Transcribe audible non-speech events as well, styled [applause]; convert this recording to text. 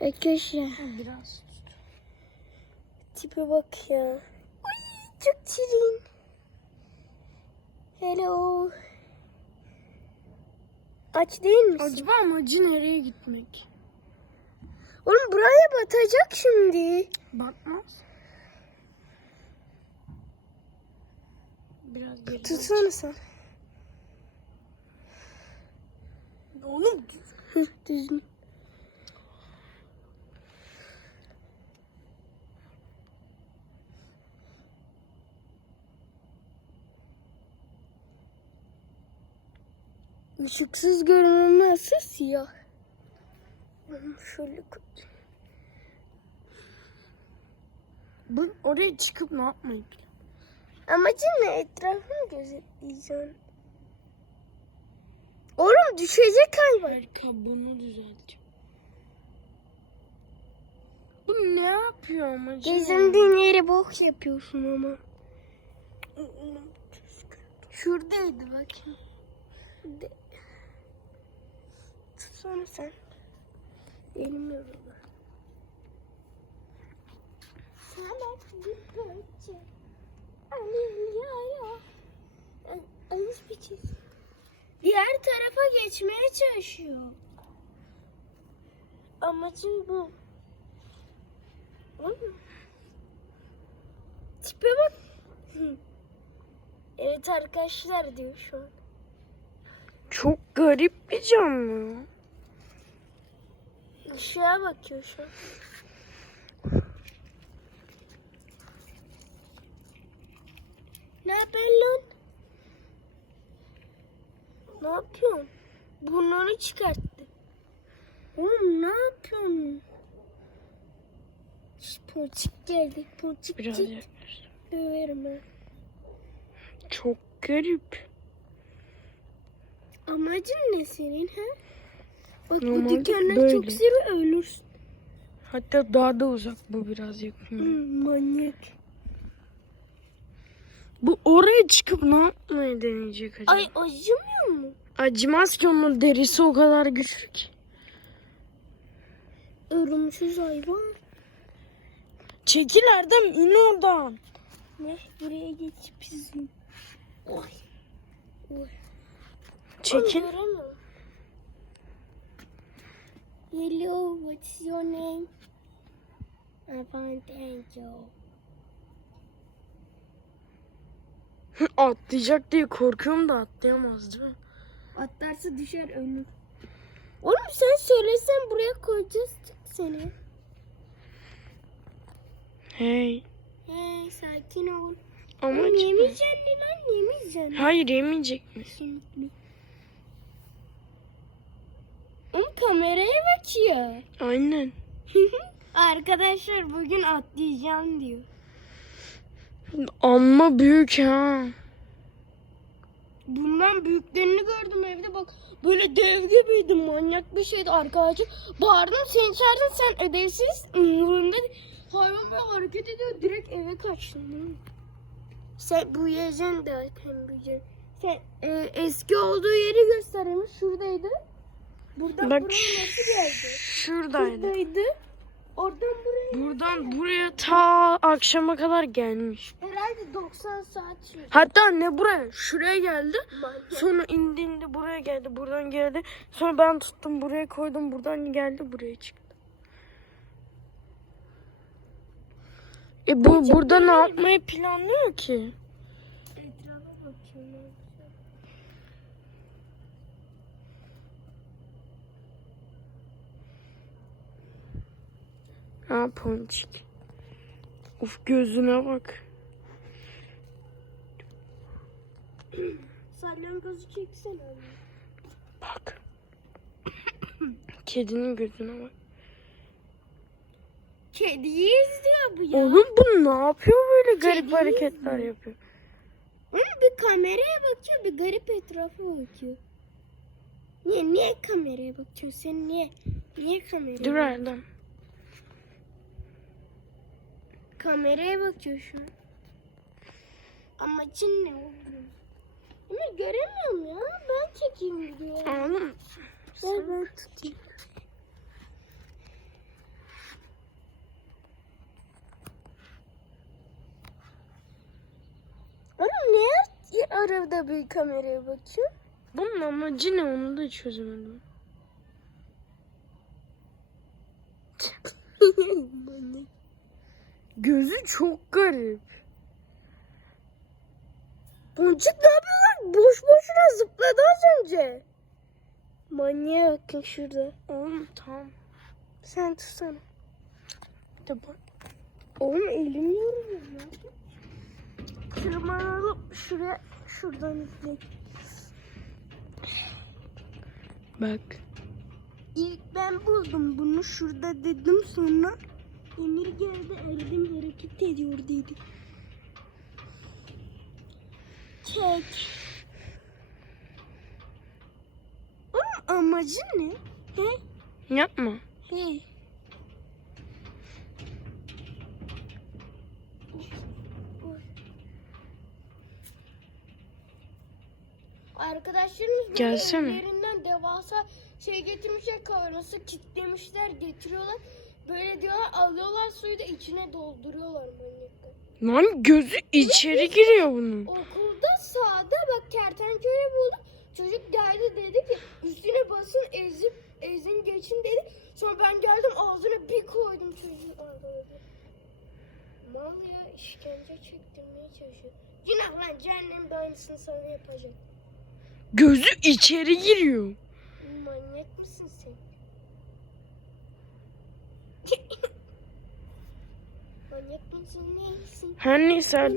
Arkadaşlar Biraz. tipe bak ya. Ay çok şirin. Hello. Aç değil misin? Acaba amacı nereye gitmek? Oğlum buraya batacak şimdi. Bakmaz. Biraz geri. Tutsana sen. Oğlum Hı, düzgün. Işıksız görünümü nasıl siyah? Şöyle bu oraya çıkıp ne yapmayı Amacın ne? Etrafını gözetleyeceksin. Oğlum düşecek hayvan. Her kabuğunu düzelteceğim. Bu ne yapıyor amacı? ne? Gezindiğin yere bok yapıyorsun ama. Şuradaydı bakayım. Tutsana sen. Elim yoruldu. Sana bir parça. Alıyor. Alış bir çiz. Diğer tarafa geçmeye çalışıyor. Amacım bu. Tipe bak. Evet arkadaşlar diyor şu an. Çok garip bir canlı. Işığa bakıyor şu an. Ne haber lan? Ne yapıyorsun? Burnunu çıkarttı. Oğlum ne yapıyorsun? Şş, Ponçik geldi. Ponçik Biraz yaklaş. Döverim ha. Çok garip. Amacın ne senin ha? Bak bu Normalde dükkanlar böyle. çok sürü ölürsün. Hatta daha da uzak bu biraz yakın. Hmm, manyak. Bu oraya çıkıp ne yapmayı deneyecek acaba? Ay acımıyor mu? Acımaz ki onun derisi o kadar güçlü ki. Ölümsüz hayvan. Çekil Erdem in oradan. Ne? Buraya geçip izin. Oy. Oy. Çekil. Oğlum, göremiyorum. Hello, what's your name? I'm fine, thank you. Atlayacak diye korkuyorum da atlayamaz değil mi? Atlarsa düşer ölür. Oğlum sen söylesen buraya koyacağız seni. Hey. Hey sakin ol. Ama Oğlum yemeyeceksin mi lan yemeyeceksin. Hayır yemeyecek mi? Kesinlikle. Oğlum kameraya bakıyor. Aynen. [laughs] Arkadaşlar bugün atlayacağım diyor. Amma büyük ha. Bundan büyüklerini gördüm evde bak. Böyle dev gibiydi manyak bir şeydi arkadaşım. Bağırdım seni çağırdım sen ödevsiz. Umurumda değil. Hayvan böyle hareket ediyor direkt eve kaçtım. Sen bu yiyeceksin de sen büyüyeceksin. Sen e, eski olduğu yeri göstereyim. Şuradaydı. Buradan Bak buraya nasıl geldi? şuradaydı. Şuradaydı. Oradan buraya. Buradan buraya ta akşama kadar gelmiş. Herhalde 90 saat sürdü. Hatta ne buraya? Şuraya geldi. Manyak. Sonra indi indi buraya geldi. Buradan geldi. Sonra ben tuttum buraya koydum. Buradan geldi buraya çıktı. E bu burada ne yapmayı planlıyor ki? Etrafa bakıyorum. Ha ponçik. Uf gözüne bak. Salyangozu çeksene. Bak. Kedinin gözüne bak. Kediyi izliyor bu ya. Oğlum bu ne yapıyor böyle garip Kediyi hareketler yapıyor. Ama bir kameraya bakıyor, bir garip etrafa bakıyor. Niye, niye kameraya bakıyorsun? Sen niye, niye kameraya Dur Erdem. Kameraya bakıyor şu an. Amacın ne oluyor? Ama göremiyorum ya. Ben çekeyim videoyu. Oğlum. Gel ben tutayım. Oğlum niye arada bir kameraya bakıyorsun? Bunun amacı ne onu da çözemedim. [laughs] [laughs] Gözü çok garip. Boncuk ne yapıyorlar? Boş boşuna zıpladı az önce. Manyağa bakın şurada. Oğlum tamam. Sen tutsana. De bak. Oğlum elim yoruluyor ya. Tırmanalım şuraya. Şuradan izleyin. Bak. İlk ben buldum bunu şurada dedim sonra Emir geldi Erdem hareket ediyor dedi. Çek. Onun amacı ne? He? Yapma. He. Arkadaşlarımız Gelsene. evlerinden devasa şey getirmişler kavanozı kitlemişler getiriyorlar. Böyle diyorlar alıyorlar suyu da içine dolduruyorlar manyaklar. Lan gözü içeri giriyor bunun. Okulda sağda bak kertenkele buldum. Çocuk geldi dedi ki üstüne basın ezip ezin geçin dedi. Sonra ben geldim ağzına bir koydum çocuğu. ağzına. Mal ya işkence çektirmeye çalışıyor. Günah lan cehennem aynısını sana yapacak. Gözü içeri giriyor. Manyak mısın sen? Manyak mısın